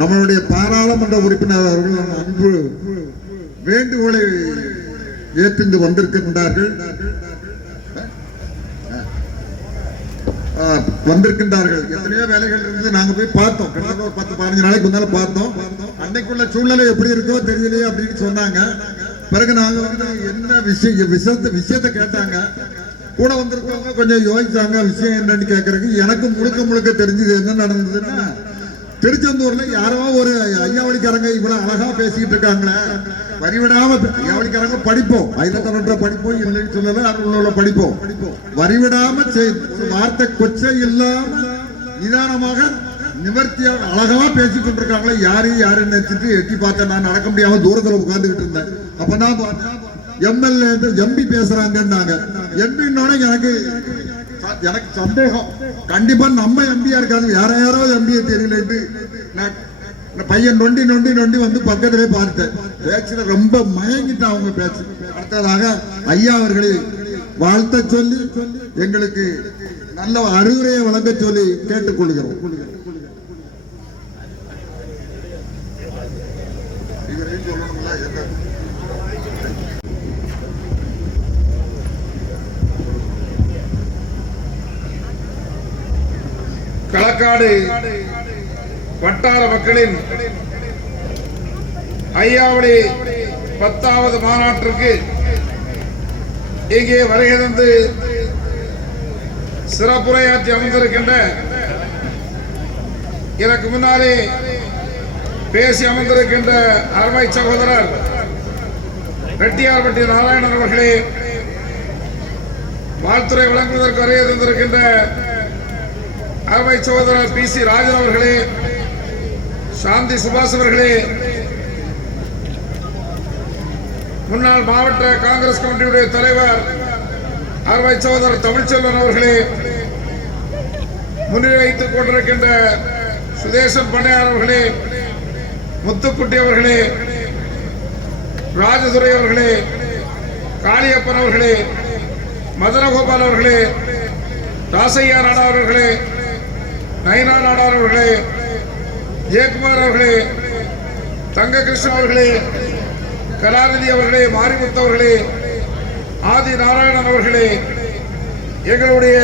நம்மளுடைய பாராளுமன்ற உறுப்பினர் அவர்கள் அன்பு வேண்டுகோளை ஏற்று வந்திருக்கின்றார்கள். எத்தனையோ வேலைகள் இருந்து நாங்க போய் பார்த்தோம். கிட்டத்தட்ட ஒரு 10-15 நாளைக்கு முன்னால பார்த்தோம். அன்னைக்குள்ள சூழ்நிலை எப்படி இருக்கோ தெரியலையே அப்படின்னு சொன்னாங்க. பிறகு நாங்க வந்து என்ன விஷயத்தை கேட்டாங்க. கூட வந்திருக்கவங்க கொஞ்சம் யோசிச்சாங்க. விஷயம் என்னன்னு கேட்கறதுக்கு எனக்கு முழுக்க தெரிஞ்சது என்ன நடந்ததுன்னா, திருச்செந்தூர்ல யாரோ ஒரு ஐயாவளிக்காரங்க இவ்வளவு அழகா பேசிட்டு இருக்காங்களே, வரிவிடாம ஐயாவளிக்காரங்க படிப்போம், ஐலத்தனன்ற படிப்போம் இல்லைன்னு சொல்லல, அருள் படிப்போம், வரிவிடாம வார்த்தை கொச்சை இல்லாம நிதானமாக நிவர்த்தியாக அழகா பேசிட்டு இருக்காங்களே, யாருன்னு நினைச்சிட்டு எட்டி பார்த்தேன். நான் நடக்க முடியாம தூரத்துல உட்கார்ந்துகிட்டு இருந்தேன். அப்பதான் எம்எல்ஏ எம்பி பேசுறாங்கன்னாங்க. எம்பின்னோட எனக்கு சந்தேகம், கண்டிப்பா நம்ம எம்பியா இருக்காது, யாரோ எம்பியை தெரியலட்டு பையன் நொண்டி வந்து பக்கத்திலே பார்த்தேன். பேச்சுல ரொம்ப மயங்கிட்டான் அவங்க பேச்சு. அடுத்ததாக ஐயா அவர்களை வாழ்த்த சொல்லி எங்களுக்கு நல்ல அறிவுரையை வழங்க சொல்லி கேட்டுக்கொள்கிறோம். களக்காடு வட்டார மக்களின் ஐயாவளி 10வது மாநாட்டிற்கு இங்கே வருகை தந்து சிறப்புரையாற்றி அமர்ந்திருக்கின்ற எனக்கு முன்னாலே பேசி அமர்ந்திருக்கின்ற அருமை சகோதரர் ரெட்டியார்பட்டி நாராயணன் அவர்களே, வாழ்த்துறை வழங்குவதற்கு வருகை தந்திருக்கின்ற அருமை சகோதரர் PC ராஜன் அவர்களே, சாந்தி சுபாஷ் அவர்களே, முன்னாள் மாவட்ட காங்கிரஸ் கமிட்டியுடைய தலைவர் அருமை சகோதரர் தமிழ்ச்செல்வன் அவர்களே, முன்னிலை வைத்துக் கொண்டிருக்கின்ற சுதேசன் பண்ணையார் அவர்களே, முத்துக்குட்டி அவர்களே, ராஜதுரை அவர்களே, காளியப்பன் அவர்களே, மதனகோபால் அவர்களே, ராசையா நாடார் அவர்களே, நயினா நாடார் அவர்களே, ஜெயக்குமார் அவர்களே, தங்ககிருஷ்ணன் அவர்களே, கலாநிதி அவர்களே, மாரிமுத்து அவர்களே, ஆதி நாராயணன் அவர்களே, எங்களுடைய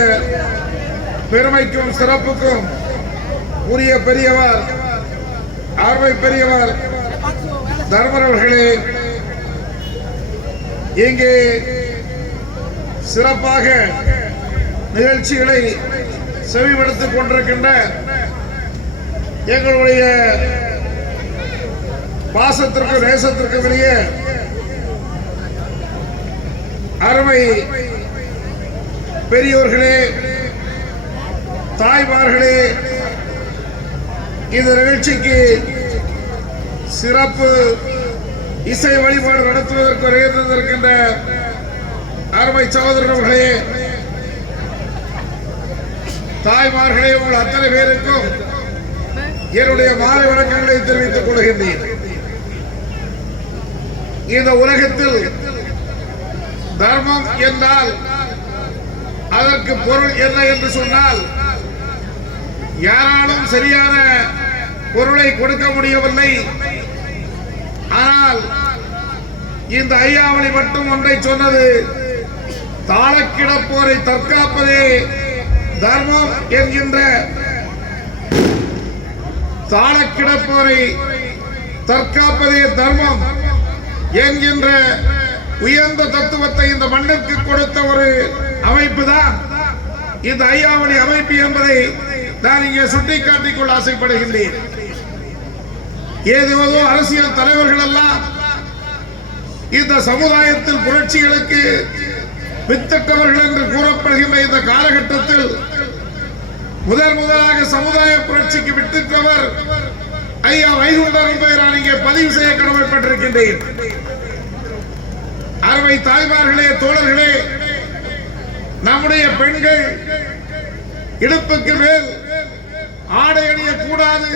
பெருமைக்கும் சிறப்புக்கும் உரிய பெரியவர் அருமை பெரியவர் தர்மர் அவர்களே, இங்கே சிறப்பாக நிகழ்ச்சிகளை செவிமடுத்துக் கொண்டிருக்கின்ற எங்களுடைய பாசத்திற்கு நேசத்திற்கு வெளிய அருமை பெரியோர்களே, தாய்மார்களே, இந்த நிகழ்ச்சிக்கு சிறப்பு இசை வழிபாடு நடத்துவதற்கு வருகை தந்திருக்கின்ற அருமை சகோதரர்களே, தாய்மார்களே, உங்கள் அத்தனை பேருக்கும் என்னுடைய மாலை வணக்கங்களை தெரிவித்துக் கொள்கின்றேன். இந்த உலகத்தில் தர்மம் என்றால் அதற்கு பொருள் என்ன என்று சொன்னால், யாராலும் சரியான பொருளை கொடுக்க முடியவில்லை. ஆனால் இந்த ஐயாவளி மட்டும் ஒன்றை சொன்னது, தாழ கிடப்போரை தற்காப்பதே தர்மம் என்கின்ற, தாழ கிடப்போரை தற்காப்பதே தர்மம் என்கின்ற உயர்ந்த தத்துவத்தை இந்த மண்ணிற்கு கொடுத்த ஒரு அமைப்பு தான் இந்த ஐயாவளி அமைப்பு என்பதை நான் இங்கே சுட்டிக்காட்டிக் கொள்ள ஆசைப்படுகின்றேன். ஏதோ அரசியல் தலைவர்கள் எல்லாம் இந்த சமுதாயத்தில் புரட்சிகளுக்கு வித்திட்டவர்கள் என்று கூறப்படுகின்ற இந்த காலகட்டத்தில் முதலாக சமுதாய புரட்சிக்கு வித்திட்டவர் ஐயா வைகுண்டர் என்பதை நான் இங்கே பதிவு செய்ய கடமைப்பட்டிருக்கின்றேன். அருமை தாய்மார்களே, தோழர்களே, நம்முடைய பெண்கள் இடுப்புக்கு மேல் ஆடை அணியக்கூடாது,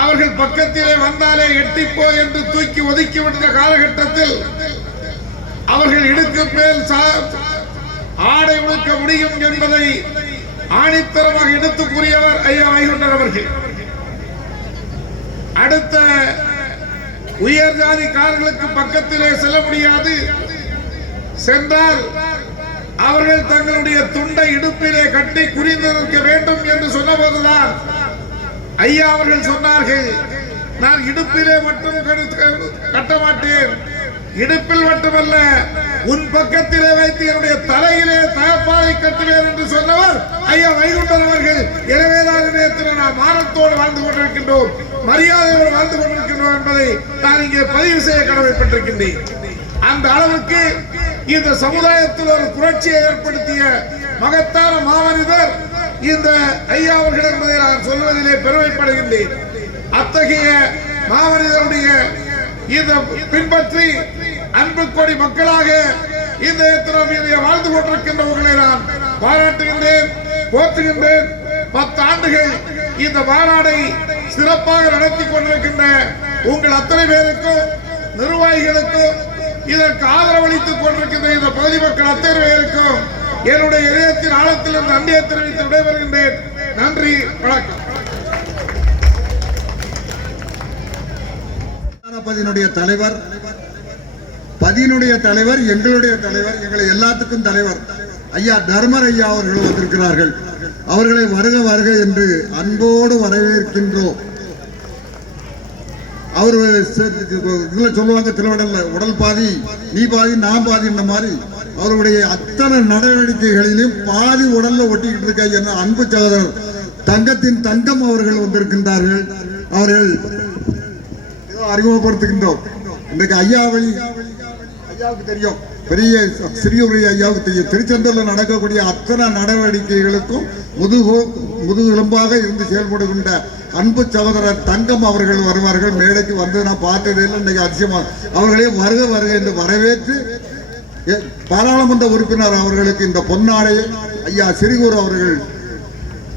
அவர்கள் பக்கத்திலே வந்தாலே எட்டிப்போ என்று தூக்கி ஒதுக்கிவிட்ட காலகட்டத்தில் அவர்கள் இடுக்கு மேல் ஆடை உடுக்க முடியும் என்பதை ஆணித்தரமாக எடுத்து கூறியவர் ஐயா வைகுண்டர் அவர்கள். அடுத்த உயர் ஜாதிக்காரர்களுக்கு பக்கத்திலே செல்ல முடியாது, சென்றால் அவர்கள் தங்களுடைய துண்டை இடுப்பிலே கட்டி குறிந்து நிற்க வேண்டும் என்று சொன்ன போதுதான் ஐயா அவர்கள் சொன்னார்கள், நான் இடுப்பிலே மட்டும் கட்ட மாட்டேன், இடுப்பில் மட்டுமல்ல உன் பக்கத்திலே வைத்து என்னுடைய தலையிலே தகப்பாலை கட்டுவேன் என்று சொன்னவர் ஐயா வைகுண்டர் அவர்கள். எனவேதான் நேரத்தில் நாம் மானத்தோடு வாழ்ந்து கொண்டிருக்கின்றோம், மரியாதையோடு வாழ்ந்து கொண்டிருக்கின்றோம் என்பதை நான் இங்கே பதிவு செய்ய கடமைப்பட்டிருக்கின்றேன். அந்த அளவுக்கு இந்த சமுதாயத்தில் ஒரு புரட்சியை ஏற்படுத்திய மகத்தான மாமனிதர் இந்த ஐயா அவர்கள் என்பதை நான் சொல்வதிலே பெருமைப்படுகின்றேன். அத்தகைய மாமனிதருடைய இந்த பின்பற்றி அன்பு கொடி மக்களாக இந்த வாழ்ந்து கொண்டிருக்கின்றவர்களை நான் பாராட்டுகின்றேன், போற்றுகின்றேன். 10 ஆண்டுகள் இந்த மாநாடை சிறப்பாக நடத்தி கொண்டிருக்கின்ற உங்கள் அத்தனை பேருக்கும், நிர்வாகிகளுக்கும், இதற்கு ஆதரவளித்துக் கொண்டிருக்கின்ற இந்த பகுதி மக்கள் அத்தனை பேருக்கும் என்னுடைய இதயத்தின் ஆழத்தில் நன்றியை தெரிவித்து விடைபெறுகின்றேன். நன்றி, வணக்கம். தலைவர், பதினுடைய தலைவர், எங்களுடைய தலைவர், எங்களை எல்லாத்துக்கும் தலைவர் ஐயா தர்மர் ஐயா அவர்கள் வந்திருக்கிறார்கள். அவர்களை வருக வருக என்று அன்போடு வரவேற்கின்றோம். அவர் இதுல சொல்லுவாங்க, திருவடல்ல உடல் பாதி நீ பாதி நான் பாதி இந்த மாதிரி அவருடைய அத்தனை நடவடிக்கைகளிலும் பாதி உடல்ல ஒட்டிக்கிட்டு இருக்க என்ற அன்பு சகோதரர் தங்கத்தின் தங்கம் அவர்கள் வந்திருக்கின்றார்கள். அவர்கள் அறிமுகப்படுத்துகின்றோம். இன்றைக்கு ஐயாவுக்கு தெரியும், பெரிய சிறியூர் ஐயாவுக்கு தெரியும், திருச்செந்தூர்ல நடக்கக்கூடிய அத்தனை நடவடிக்கைகளுக்கும் முதுகெலும்பாக இருந்து செயல்படுகின்ற அன்பு சகோதரர் தங்கம் அவர்கள் வருவார்கள். மேடைக்கு வந்து நான் பார்த்ததே இல்லை, இன்னைக்கு அதிசயமா அவர்களே வருக வருக என்று வரவேற்று பாராளுமன்ற உறுப்பினர் அவர்களுக்கு இந்த பொன்னாடையை ஐயா சிறியூர் அவர்கள்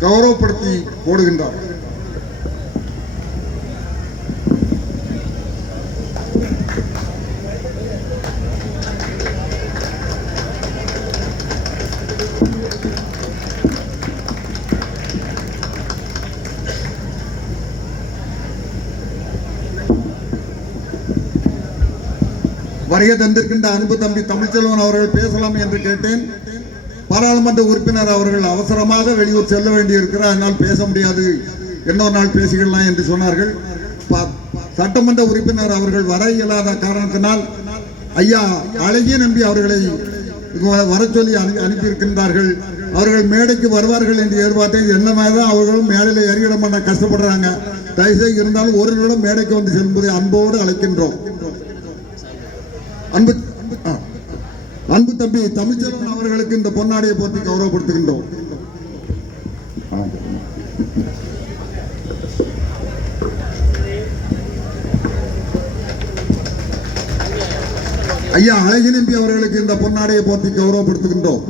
கௌரவப்படுத்தி போடுகின்றார். வருகை தந்திருக்கின்ற அன்பு தம்பி தமிழ்ச்செல்வன் அவர்கள் பேசலாம் என்று கேட்டேன். பாராளுமன்ற உறுப்பினர் அவர்கள் அவசரமாக வெளியூர் செல்ல வேண்டியிருக்கிறார், அதனால் பேச முடியாது, இன்னொரு நாள் பேசிக்கலாம் என்று சொன்னார்கள். சட்டமன்ற உறுப்பினர் அவர்கள் வர இயலாத காரணத்தினால் ஐயா அழகிய நம்பி அவர்களை வர சொல்லி அனுப்பியிருக்கின்றார்கள். அவர்கள் மேடைக்கு வருவார்கள் என்று எதிர்பார்த்தேன். என்ன மாதிரிதான் அவர்களும் மேடையில் ஏறியிடம் பண்ண கஷ்டப்படுறாங்க. தயவுசெய்து இருந்தாலும் ஒரு நிமிடம் மேடைக்கு வந்து செல்வதை அன்போடு அழைக்கின்றோம். அன்பு தம்பி தமிழ்ச்செல்வன் அவர்களுக்கு இந்த பொன்னாடையை போற்றி கௌரவப்படுத்துகின்றோம். ஐயா அழகிய நம்பி அவர்களுக்கு இந்த பொன்னாடையை போற்றி கௌரவப்படுத்துகின்றோம்.